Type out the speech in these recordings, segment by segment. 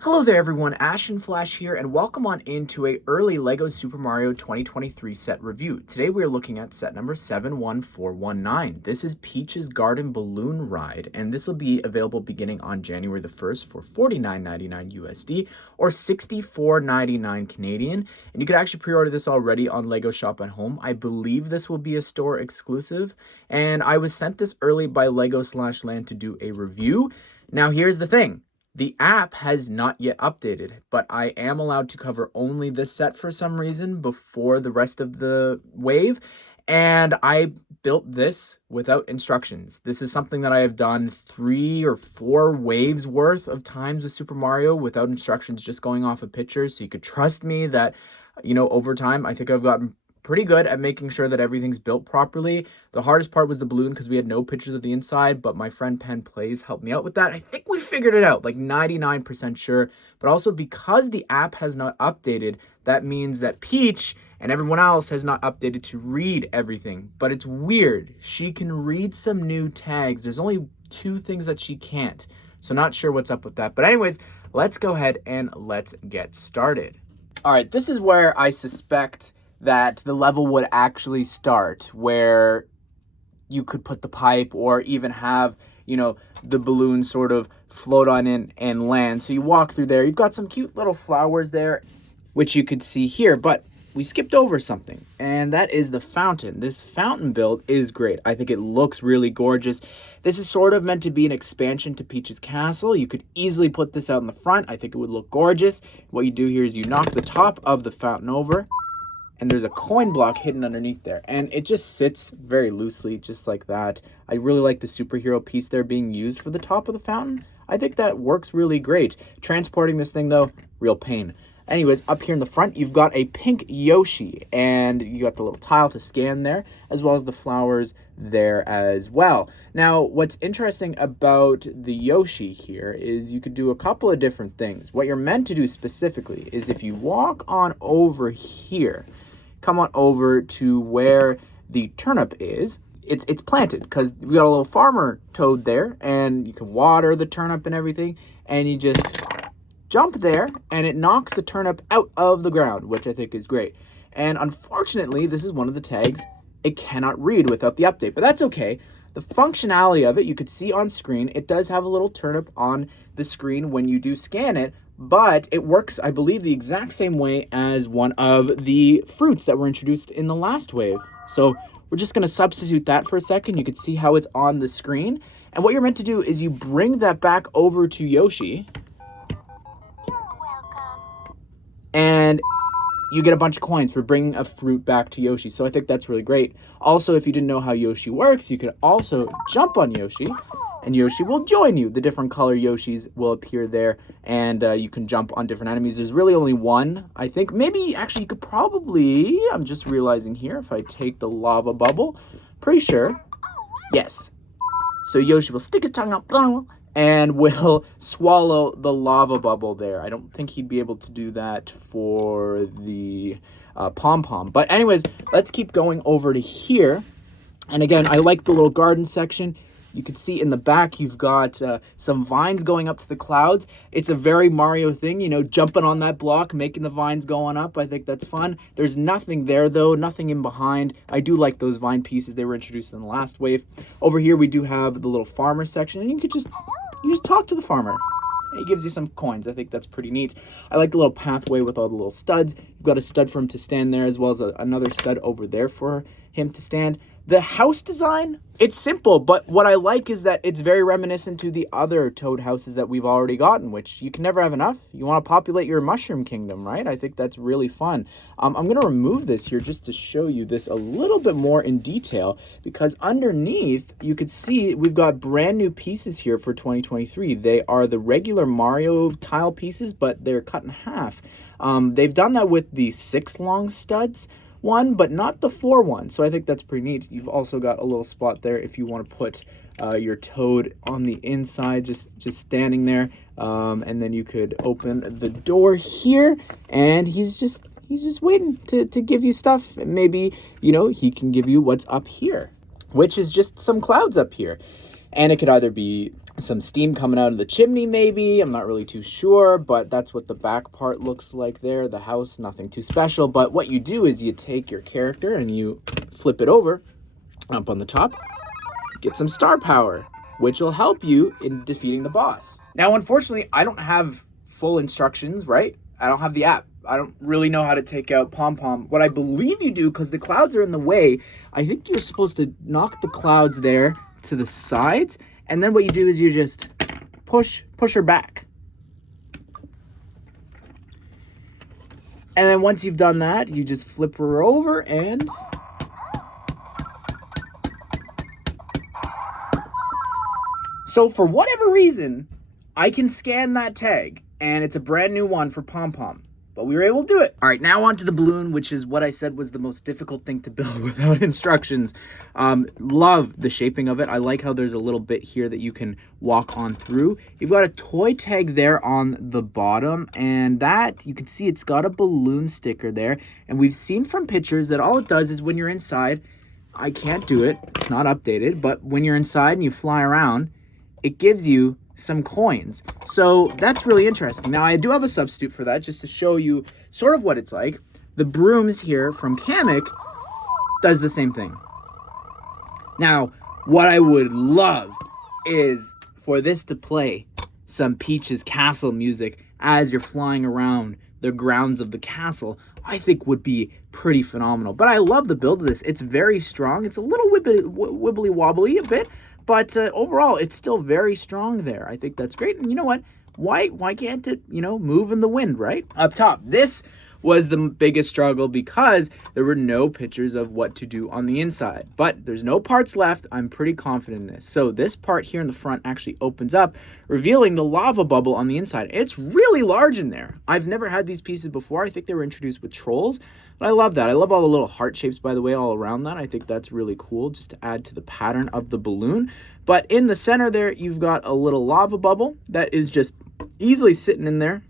Hello there everyone, Ashnflash here, and welcome on into a early LEGO Super Mario 2023 set review. Today we are looking at set number 71419. This is Peach's Garden Balloon Ride, and this will be available beginning on January the 1st for $49.99 USD or $64.99 Canadian. And you could actually pre-order this already on LEGO Shop at Home. I believe this will be a store exclusive, and I was sent this early by LEGO/Land to do a review. Now here's the thing. The app has not yet updated, but I am allowed to cover only this set for some reason before the rest of the wave, and I built this without instructions. This is something that I have done 3 or 4 waves worth of times with Super Mario without instructions, just going off of pictures, so you could trust me that, over time, I think I've gotten pretty good at making sure that everything's built properly. The hardest part was the balloon because we had no pictures of the inside, but my friend Penn Plays helped me out with that. I think we figured it out, like 99% sure. But also because the app has not updated, that means that Peach and everyone else has not updated to read everything. But it's weird. She can read some new tags. There's only 2 things that she can't. So not sure what's up with that. But anyways, let's go ahead and let's get started. All right, this is where I suspect that the level would actually start, where you could put the pipe or even have, the balloon sort of float on in and land. So you walk through there. You've got some cute little flowers there, which you could see here, but we skipped over something, and that is the fountain. This fountain build is great. I think it looks really gorgeous. This is sort of meant to be an expansion to Peach's Castle. You could easily put this out in the front. I think it would look gorgeous. What you do here is you knock the top of the fountain over, and there's a coin block hidden underneath there, and it just sits very loosely, just like that. I really like the superhero piece there being used for the top of the fountain. I think that works really great. Transporting this thing, though, real pain. Anyways, up here in the front, you've got a pink Yoshi, and you got the little tile to scan there, as well as the flowers there as well. Now, what's interesting about the Yoshi here is you could do a couple of different things. What you're meant to do specifically is if you walk on over here, come on over to where the turnip is. It's planted because we got a little farmer toad there, and you can water the turnip and everything, and you just jump there and it knocks the turnip out of the ground, which I think is great. And unfortunately, this is one of the tags it cannot read without the update, but that's okay. The functionality of it, you could see on screen, it does have a little turnip on the screen when you do scan it, but it works, I believe, the exact same way as one of the fruits that were introduced in the last wave. So we're just going to substitute that for a second. You can see how it's on the screen. And what you're meant to do is you bring that back over to Yoshi. You're welcome. And you get a bunch of coins for bringing a fruit back to Yoshi. So I think that's really great. Also, if you didn't know how Yoshi works, you could also jump on Yoshi, and Yoshi will join you. The different color Yoshis will appear there, and you can jump on different enemies. There's really only one, I think. Maybe, actually, you could probably, I'm just realizing here, if I take the lava bubble, pretty sure, yes. So Yoshi will stick his tongue up, and will swallow the lava bubble there. I don't think he'd be able to do that for the pom-pom. But anyways, let's keep going over to here. And again, I like the little garden section. You can see in the back, you've got some vines going up to the clouds. It's a very Mario thing, jumping on that block, making the vines going up. I think that's fun. There's nothing there, though, nothing in behind. I do like those vine pieces. They were introduced in the last wave. Over here, we do have the little farmer section, and you just talk to the farmer. And he gives you some coins. I think that's pretty neat. I like the little pathway with all the little studs. You've got a stud for him to stand there, as well as another stud over there for him to stand. The house design, it's simple, but what I like is that it's very reminiscent to the other Toad houses that we've already gotten, which you can never have enough. You want to populate your mushroom kingdom, right? I think that's really fun. I'm going to remove this here just to show you this a little bit more in detail, because underneath, you could see we've got brand new pieces here for 2023. They are the regular Mario tile pieces, but they're cut in half. They've done that with the 6 long studs one, but not the 4 one. So I think that's pretty neat. You've also got a little spot there if you want to put your toad on the inside, just standing there. And then you could open the door here, and he's just waiting to give you stuff. Maybe, he can give you what's up here, which is just some clouds up here. And it could either be some steam coming out of the chimney maybe. I'm not really too sure, but that's what the back part looks like there. The house, nothing too special. But what you do is you take your character and you flip it over up on the top, get some star power, which will help you in defeating the boss. Now, unfortunately, I don't have full instructions, right? I don't have the app. I don't really know how to take out Pom Pom. What I believe you do, because the clouds are in the way, I think you're supposed to knock the clouds there to the sides, and then what you do is you just push her back. And then once you've done that, you just flip her over and so for whatever reason, I can scan that tag and it's a brand new one for Pom Pom. But we were able to do it. All right, now onto the balloon, which is what I said was the most difficult thing to build without instructions. Love the shaping of it. I like how there's a little bit here that you can walk on through. You've got a toy tag there on the bottom, and that, you can see it's got a balloon sticker there. And we've seen from pictures that all it does is when you're inside, I can't do it, it's not updated, but when you're inside and you fly around, it gives you some coins. So that's really interesting. Now I do have a substitute for that just to show you sort of what it's like. The brooms here from Kamek does the same thing. Now, what I would love is for this to play some Peach's Castle music as you're flying around the grounds of the castle. I think would be pretty phenomenal. But I love the build of this. It's very strong. It's a little wibbly wobbly a bit, but overall, it's still very strong there. I think that's great. And you know what? Why can't it, move in the wind, right? Up top, this was the biggest struggle because there were no pictures of what to do on the inside. But there's no parts left. I'm pretty confident in this. So this part here in the front actually opens up, revealing the lava bubble on the inside. It's really large in there. I've never had these pieces before. I think they were introduced with Trolls. But I love that. I love all the little heart shapes, by the way, all around that. I think that's really cool just to add to the pattern of the balloon. But in the center there, you've got a little lava bubble that is just easily sitting in there.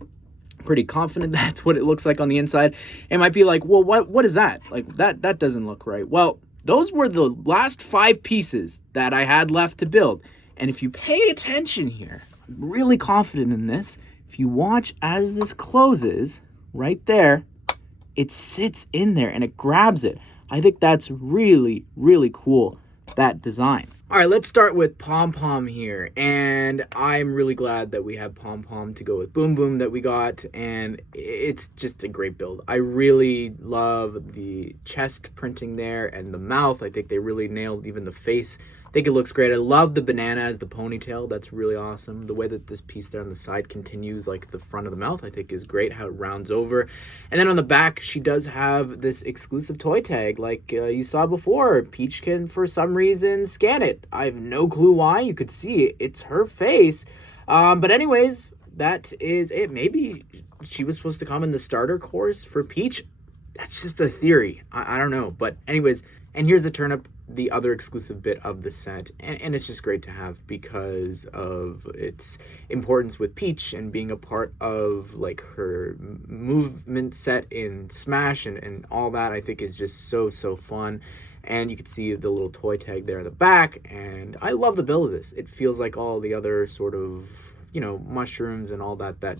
Pretty confident that's what it looks like on the inside. It might be like, well, what is that? Like, that doesn't look right. Well, those were the last 5 pieces that I had left to build. And if you pay attention here, I'm really confident in this. If you watch as this closes, right there, it sits in there and it grabs it. I think that's really, really cool, that design. All right, let's start with Pom Pom here. And I'm really glad that we have Pom Pom to go with Boom Boom that we got. And it's just a great build. I really love the chest printing there and the mouth. I think they really nailed even the face. I think it looks great. I love the banana as the ponytail. That's really awesome. The way that this piece there on the side continues like the front of the mouth, I think is great, how it rounds over. And then on the back, she does have this exclusive toy tag like you saw before. Peach can, for some reason, scan it. I have no clue why. You could see it. It's her face. But anyways, that is it. Maybe she was supposed to come in the starter course for Peach. That's just a theory. I don't know. But anyways, and here's the turnip, the other exclusive bit of the set, and it's just great to have because of its importance with Peach and being a part of like her movement set in Smash and all that. I think is just so fun. And you can see the little toy tag there in the back, and I love the build of this. It feels like all the other sort of, mushrooms and all that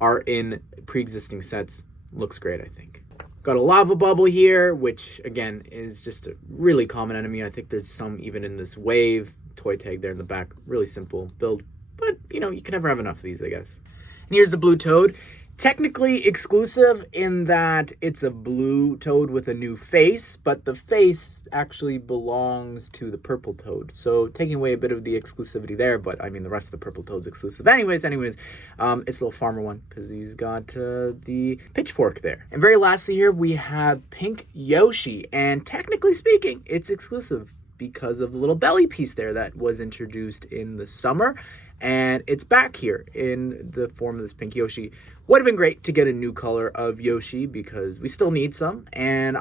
are in pre-existing sets. Looks great, I think. Got a lava bubble here, which again is just a really common enemy. I think there's some even in this wave. Toy tag there in the back. Really simple build, but you can never have enough of these, I guess. And here's the blue toad. Technically exclusive in that it's a blue toad with a new face, but the face actually belongs to the purple toad. So taking away a bit of the exclusivity there, but I mean the rest of the purple toad's exclusive. Anyways, it's a little farmer one because he's got the pitchfork there. And very lastly here we have Pink Yoshi, and technically speaking, it's exclusive because of the little belly piece there that was introduced in the summer. And it's back here in the form of this Pink Yoshi. Would have been great to get a new color of Yoshi because we still need some. And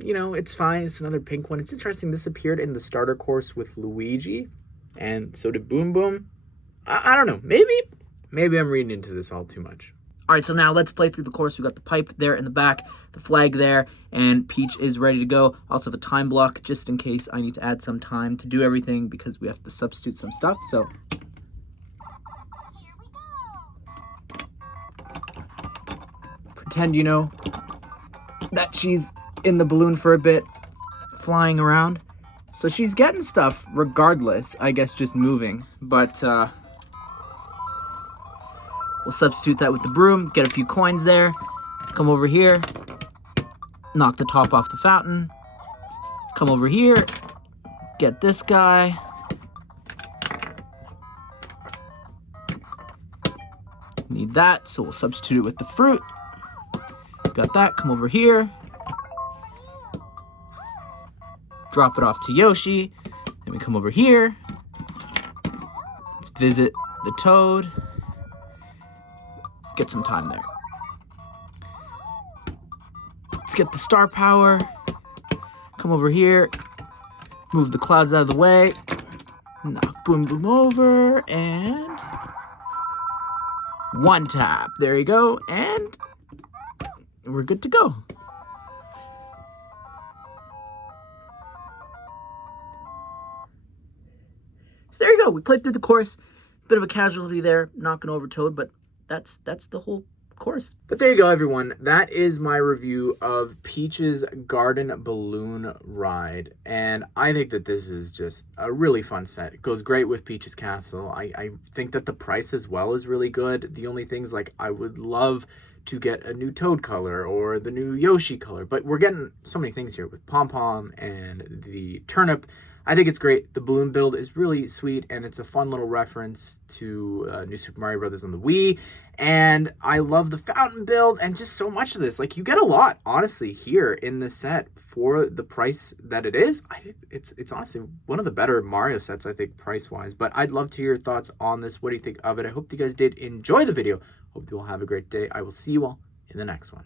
it's fine. It's another pink one. It's interesting. This appeared in the starter course with Luigi. And so did Boom Boom. I don't know. Maybe I'm reading into this all too much. All right, so now let's play through the course. We got the pipe there in the back, the flag there, and Peach is ready to go. I also have a time block just in case I need to add some time to do everything because we have to substitute some stuff. So pretend, you know, that she's in the balloon for a bit, flying around. So she's getting stuff regardless, I guess, just moving. But we'll substitute that with the broom, get a few coins there, come over here, knock the top off the fountain, come over here, get this guy. Need that, so we'll substitute it with the fruit. Got that, come over here. Drop it off to Yoshi. Then we come over here. Let's visit the toad. Get some time there. Let's get the star power. Come over here. Move the clouds out of the way. Knock Boom Boom over, and one tap. There you go, and we're good to go. So there you go. We played through the course. Bit of a casualty there, knocking over Toad, but that's the whole course. But there you go, everyone. That is my review of Peach's Garden Balloon Ride. And I think that this is just a really fun set. It goes great with Peach's Castle. I think that the price as well is really good. The only things, like, I would love to get a new Toad color or the new Yoshi color. But we're getting so many things here with Pom Pom and the turnip. I think it's great. The balloon build is really sweet, and it's a fun little reference to New Super Mario Brothers on the Wii. And I love the fountain build and just so much of this. Like, you get a lot, honestly, here in this set for the price that it is. It's honestly one of the better Mario sets, I think, price-wise. But I'd love to hear your thoughts on this. What do you think of it? I hope you guys did enjoy the video. Hope you all have a great day. I will see you all in the next one.